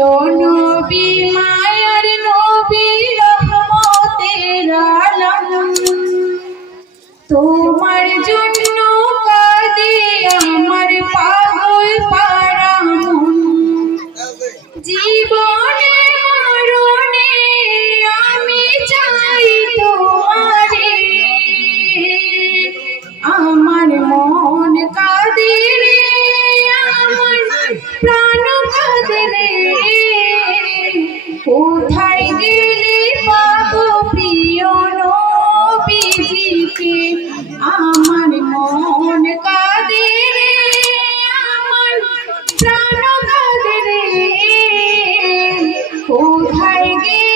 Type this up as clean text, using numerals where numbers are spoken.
প্রিয় নবী মায়ার নবী রহমতের আলম, তোমার জন্য কাঁদে আমার পাগল পারা মন। জীবনে মরণে আমি চাই তোমারে, আমার মন কাঁদে রে, আমার প্রাণ কাঁদে রে। কোথায় গেলে পাবো প্রিয় নবীজিকে, আমার মন কাঁদে রে, আমার প্রাণ কাঁদে রে। কোথায় গেলে